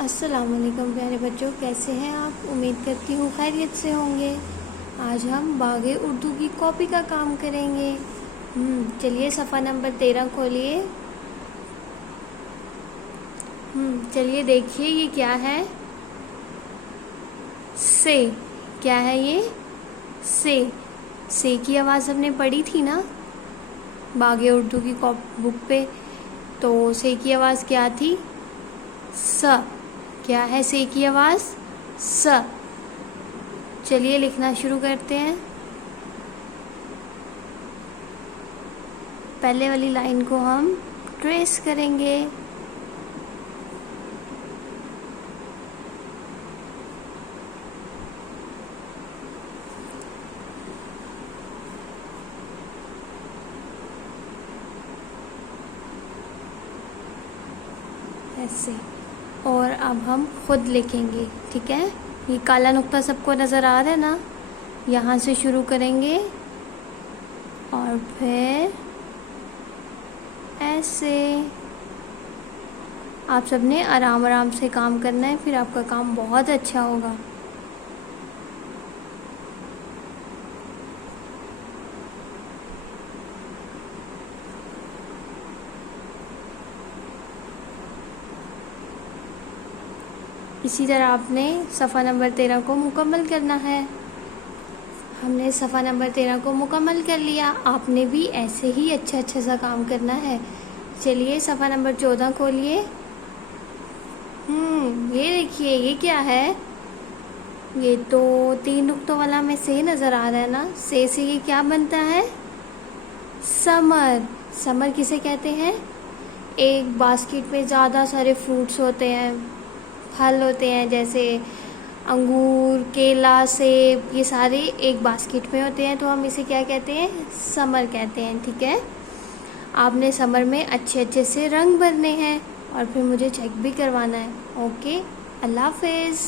अस्सलामुअलैकुम प्यारे बच्चों, कैसे हैं आप। उम्मीद करती हूँ खैरियत से होंगे। आज हम बागे उर्दू की कॉपी का काम करेंगे। चलिए सफ़ा नंबर 13 खोलिए। चलिए देखिए ये क्या है। से। क्या है ये? से की आवाज़ हमने पढ़ी थी ना बागे उर्दू की बुक पे। तो से की आवाज़ क्या थी? स। क्या है से की आवाज़? स। चलिए लिखना शुरू करते हैं। पहले वाली लाइन को हम ट्रेस करेंगे। ऐसे। और अब हम खुद लिखेंगे, ठीक है। ये काला नुक्ता सबको नज़र आ रहा है ना। यहाँ से शुरू करेंगे और फिर ऐसे। आप सबने आराम आराम से काम करना है, फिर आपका काम बहुत अच्छा होगा। इसी तरह आपने सफ़ा नंबर 13 को मुकम्मल करना है। हमने सफ़ा नंबर 13 को मुकम्मल कर लिया। आपने भी ऐसे ही अच्छा सा काम करना है। चलिए सफ़ा नंबर 14 खोलिए। ये देखिए ये क्या है। ये तो 3 नुक्तों वाला में से नज़र आ रहा है ना। से ये क्या बनता है? समर। समर किसे कहते हैं? एक बास्केट में ज़्यादा सारे फ्रूट्स होते हैं, फल होते हैं, जैसे अंगूर, केला, सेब, ये सारे एक बास्केट में होते हैं, तो हम इसे क्या कहते हैं? समर कहते हैं, ठीक है। आपने समर में अच्छे से रंग भरने हैं और फिर मुझे चेक भी करवाना है। ओके, अल्लाह हाफिज़।